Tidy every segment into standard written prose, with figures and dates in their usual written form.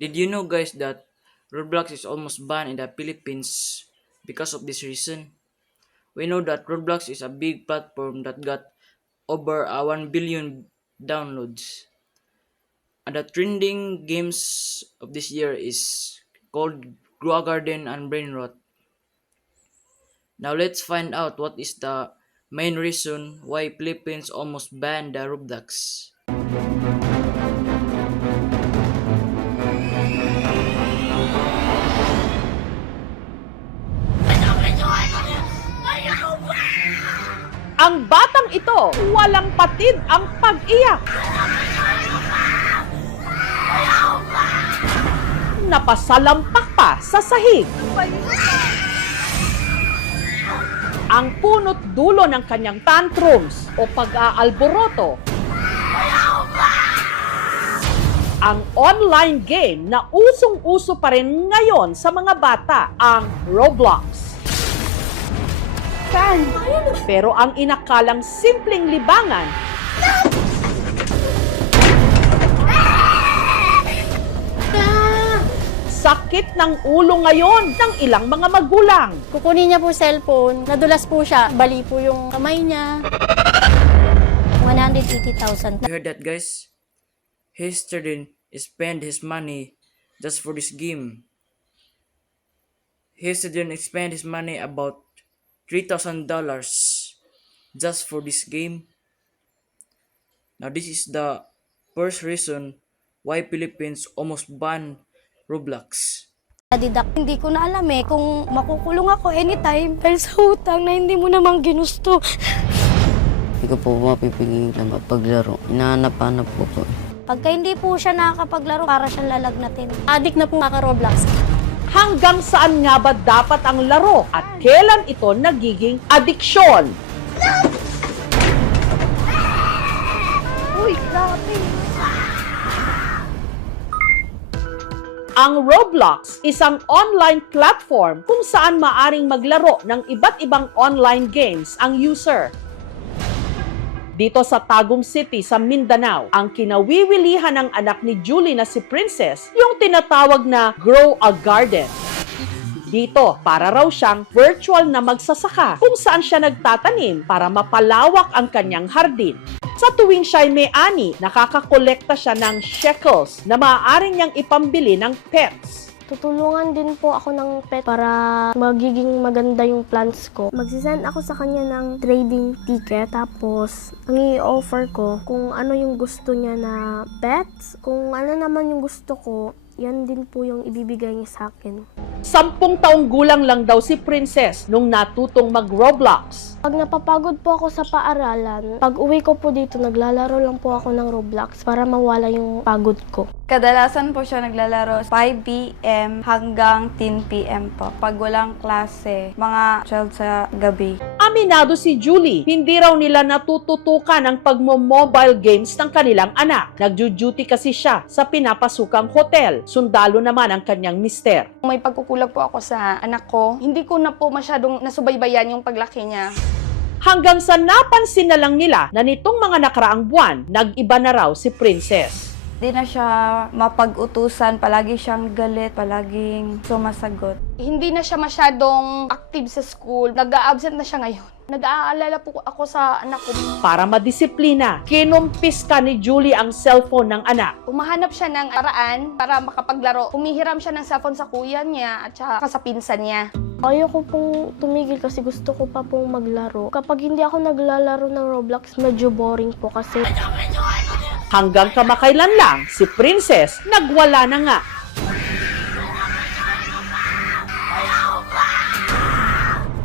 Did you know, guys, that Roblox is almost banned in the Philippines because of this reason? We know that Roblox is a big platform that got over 1 billion downloads. And the trending games of this year is called Grow Garden and Brain Rot. Now let's find out what is the main reason why Philippines almost banned the Roblox. Ang batang ito, walang patid ang pag-iyak. Napasalampak pa sa sahig. Ang punot dulo ng kanyang tantrums o pag-aalboroto. Ang online game na usong-uso pa rin ngayon sa mga bata, ang Roblox. Pero ang inakalang simpleng libangan, sakit ng ulo ngayon ng ilang mga magulang. Kukunin niya po cellphone, nadulas po siya, bali po yung kamay niya. 180,000. You heard that, guys? His student spend his money just for this game. His student spend his money about $3,000 just for this game. Now this is the first reason why Philippines almost banned Roblox. Didak, hindi ko na alam kung makukulong ako anytime dahil sa utang na hindi mo naman ginusto. Hindi ko po mapipigilan mapaglaro. Hinahanap-hanap po po. Pagka hindi po siya nakakapaglaro, para siyang lalagnatin. Adik na po kaka-Roblox. Hanggang saan nga ba dapat ang laro at kailan ito nagiging adiksyon? Uy, grabe. Ang Roblox, isang online platform kung saan maaring maglaro ng iba't ibang online games ang user. Dito sa Tagum City sa Mindanao, ang kinawiwilihan ng anak ni Julie na si Princess, yung tinatawag na Grow a Garden. Dito, para raw siyang virtual na magsasaka kung saan siya nagtatanim para mapalawak ang kanyang hardin. Sa tuwing siya'y may-ani, nakakakolekta siya ng shekels na maaari niyang ipambili ng pets. Tutulungan din po ako ng pet para magiging maganda yung plans ko. Magsisend ako sa kanya ng trading ticket. Tapos, ang i-offer ko kung ano yung gusto niya na pets. Kung ano naman yung gusto ko, yan din po yung ibibigay niya sa akin. 10 taong gulang lang daw si Princess nung natutong mag-Roblox. Pag napapagod po ako sa paaralan, pag uwi ko po dito, naglalaro lang po ako ng Roblox para mawala yung pagod ko. Kadalasan po siya naglalaro 5 p.m. hanggang 10 p.m. po. Pag walang klase, mga 12 sa gabi. Aminado si Julie, hindi raw nila natututukan ang pagmo-mobile games ng kanilang anak. Nagjo-duty kasi siya sa pinapasukang hotel. Sundalo naman ang kanyang mister. May pagkukulag po ako sa anak ko. Hindi ko na po masyadong nasubaybayan yung paglaki niya. Hanggang sa napansin na lang nila na nitong mga nakaraang buwan, nag-iba na raw si Princess. Di na siya mapag-utusan, palagi siyang galit, palaging sumasagot. Hindi na siya masyadong active sa school, nag-a-absent na siya ngayon. Nag-aalala po ako sa anak ko. Para madisiplina, kinumpis ka ni Julie ang cellphone ng anak. Umahanap siya ng paraan para makapaglaro. Humihiram siya ng cellphone sa kuya niya at saka sa pinsan niya. Ayoko pong tumigil kasi gusto ko pa pong maglaro. Kapag hindi ako naglalaro ng Roblox, medyo boring po kasi. Hanggang kamakailan lang, si Princess nagwala na nga.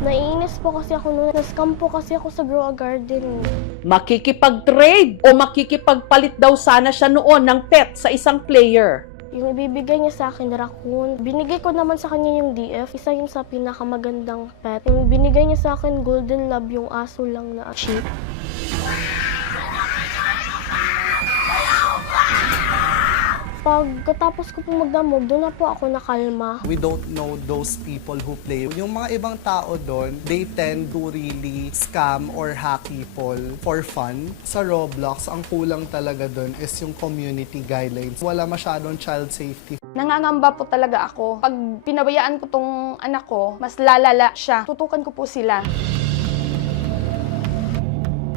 Naiinis po kasi ako noon. Na-scam po kasi ako sa Grow a Garden. Makikipag-trade o makikipagpalit daw sana siya noon ng pet sa isang player. Yung ibibigay niya sa akin, raccoon. Binigay ko naman sa kanya yung DF. Isa yun sa pinakamagandang pet. Yung binigay niya sa akin, Golden Lab, yung aso lang na sheep. Pagkatapos ko po magdamog, doon na po ako nakalma. We don't know those people who play. Yung mga ibang tao doon, they tend to really scam or hack people for fun. Sa Roblox, ang kulang talaga doon is yung community guidelines. Wala masyadong child safety. Nangangamba po talaga ako. Pag pinabayaan ko tong anak ko, mas lalala siya. Tutukan ko po sila.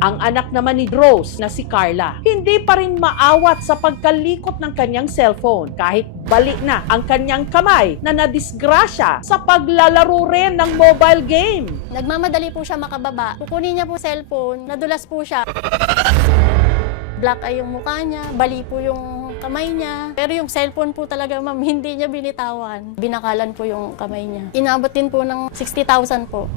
Ang anak naman ni Rose na si Carla, hindi pa rin maawat sa pagkalikot ng kanyang cellphone kahit bali na ang kanyang kamay na nadisgrasya sa paglalaro rin ng mobile game. Nagmamadali po siya makababa. Kukunin niya po cellphone, nadulas po siya. Black eye yung mukha niya, bali po yung kamay niya. Pero yung cellphone po talaga, ma'am, hindi niya binitawan. Binakalan po yung kamay niya. Inabot din po ng 60,000 po.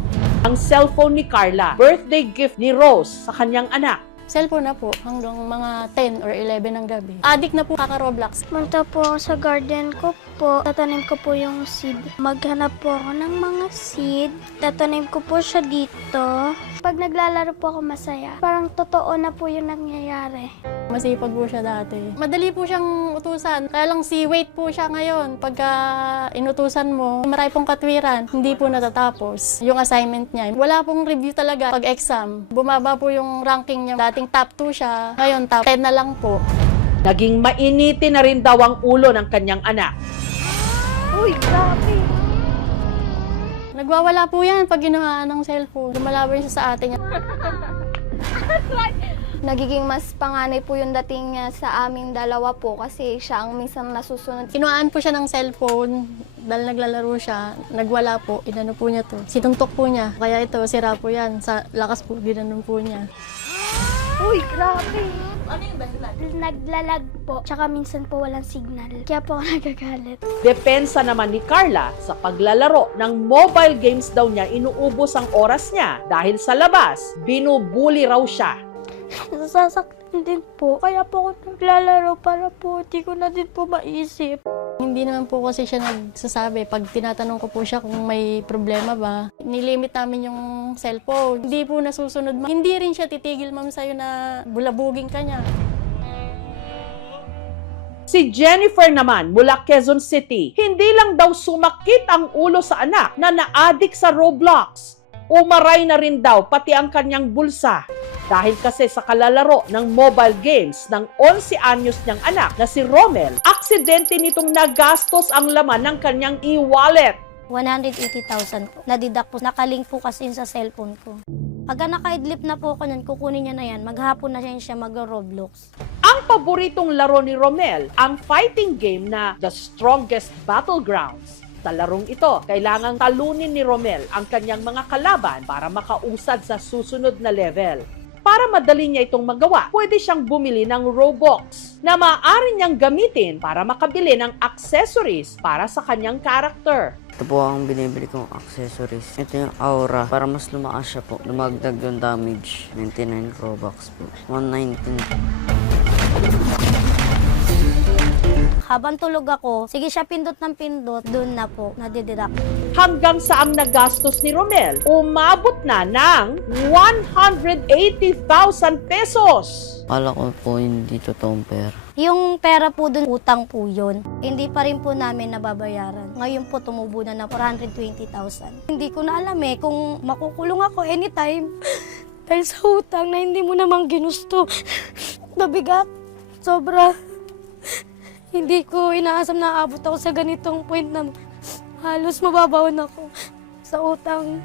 Ang cellphone ni Carla, birthday gift ni Rose sa kanyang anak. Cellphone na po hanggang mga 10 or 11 ng gabi. Addict na po kaka-Roblox. Punta po ako sa garden ko po. Tatanim ko po yung seed. Maghanap po ako ng mga seed. Tatanim ko po siya dito. Pag naglalaro po ako masaya. Parang totoo na po yung nangyayari. Masipag po siya dati. Madali po siyang utusan. Kaya lang si wait po siya ngayon. Pagka inutusan mo, marami pong katwiran. Hindi po natatapos yung assignment niya. Wala pong review talaga pag exam. Bumaba po yung ranking niya. Dating top 2 siya. Ngayon top 10 na lang po. Naging mainiti na rin daw ang ulo ng kanyang anak. Uy, grabe! Nagwawala po yan pag ginawa ng cellphone. Lumalaban siya sa atin. Nagiging mas panganay po yung dating niya sa aming dalawa po kasi siya ang minsan nasusunod. Kinuhaan po siya ng cellphone dahil naglalaro siya. Nagwala po. Inano po niya to. Sinuntok po niya. Kaya ito, sira po yan. Sa lakas po, ginanon po niya. Uy, grabe! Ano yung dahilan? Naglalag po. Tsaka minsan po walang signal. Kaya po ako nagagalit. Depensa naman ni Carla, sa paglalaro ng mobile games daw niya inuubos ang oras niya dahil sa labas, binubuli raw siya. Nasasaktan din po. Kaya po ako naglalaro para po di ko na din po maisip. Hindi naman po kasi siya nagsasabi. Pag tinatanong ko po siya kung may problema ba, nilimit namin yung cellphone. Hindi po nasusunod. Hindi rin siya titigil, ma'am, sa'yo na bulabugin ka niya. Si Jennifer naman mula Quezon City, hindi lang daw sumakit ang ulo sa anak na na-addict sa Roblox. Umaray na rin daw pati ang kanyang bulsa. Dahil kasi sa kalalaro ng mobile games ng 11 anyos niyang anak na si Romel, aksidente nitong nagastos ang laman ng kanyang e-wallet. 180,000 po. Nadidak po. Nakalink po kasi yun sa cellphone ko. Pagka naka-idlip na po ako nun, kukunin niya na yan. Maghapon na siya mag-Roblox. Ang paboritong laro ni Romel, ang fighting game na The Strongest Battlegrounds. Sa larong ito, kailangang talunin ni Romel ang kanyang mga kalaban para makausad sa susunod na level. Para madali niya itong magawa, pwede siyang bumili ng Robux na maaari niyang gamitin para makabili ng accessories para sa kanyang character. Ito po ang binibili kong accessories. Ito yung aura. Para mas lumakas siya po. Lumagdag yung damage. 99 Robux po. 119. Habang tulog ako, sige siya pindot ng pindot, doon na po, nadideduct. Hanggang sa ang nagastos ni Romel, umabot na ng 180,000 pesos. Kala ko po hindi totoong pera. Yung pera po doon, utang po yun. Hindi pa rin po namin nababayaran. Ngayon po tumubo na 420,000. Hindi ko na alam kung makukulong ako anytime. Dahil sa utang na hindi mo namang ginusto. Mabigat. Sobra. Hindi ko inaasam na aabot ako sa ganitong point na halos mababawan ako sa utang.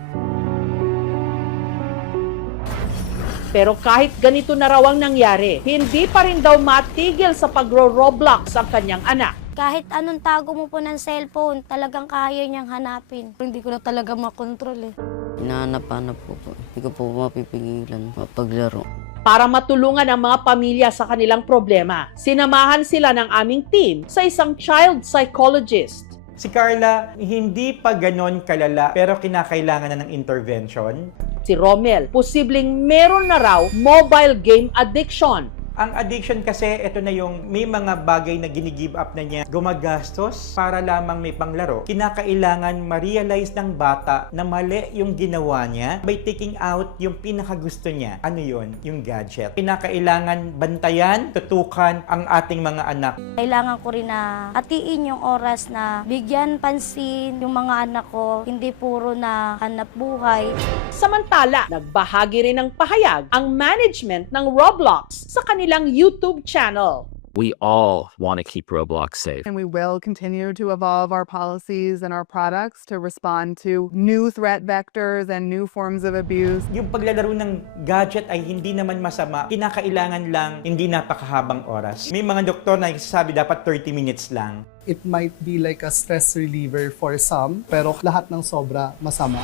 Pero kahit ganito na raw ang nangyari, hindi pa rin daw matigil sa pagro-Roblox ang kanyang anak. Kahit anong tago mo po ng cellphone, talagang kaya niyang hanapin. Hindi ko na talaga makontrol Hinahanap-hanap po po. Hindi ko po mapipigilan mapaglaro. Para matulungan ang mga pamilya sa kanilang problema, sinamahan sila ng aming team sa isang child psychologist. Si Carla, hindi pa ganon kalala pero kinakailangan na ng intervention. Si Romel, posibleng meron na raw mobile game addiction. Ang addiction kasi, ito na yung may mga bagay na gini-give up na niya, gumagastos para lamang may panglaro. Kinakailangan ma-realize ng bata na mali yung ginawa niya by taking out yung pinakagusto niya. Ano yun? Yung gadget. Kinakailangan bantayan, tutukan ang ating mga anak. Kailangan ko rin na hatiin yung oras na bigyan pansin yung mga anak ko, hindi puro na hanap buhay. Samantala, nagbahagi rin ng pahayag ang management ng Roblox sa kanilang YouTube channel. We all want to keep Roblox safe. And we will continue to evolve our policies and our products to respond to new threat vectors and new forms of abuse. Yung paglalaro ng gadget ay hindi naman masama. Kinakailangan lang hindi napakahabang oras. May mga doktor na nagsasabi dapat 30 minutes lang. It might be like a stress reliever for some, pero lahat ng sobra masama.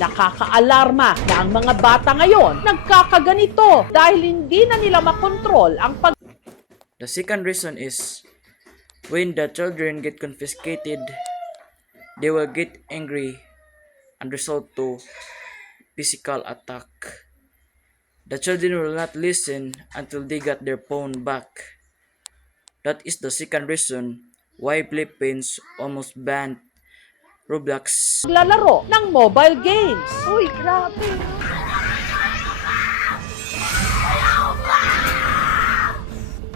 Nakakaalarma na ang mga bata ngayon nagkakaganito dahil hindi na nila makontrol ang The second reason is when the children get confiscated, they will get angry and resort to physical attack. The children will not listen until they got their phone back. That is the second reason why Philippines almost banned Roblox. paglalaro ng mobile games. Uy, grabe.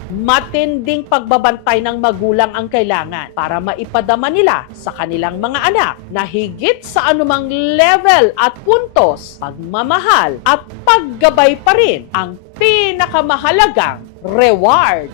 Matinding pagbabantay ng magulang ang kailangan para maipadama nila sa kanilang mga anak na higit sa anumang level at puntos, pagmamahal at paggabay pa rin ang pinakamahalagang reward.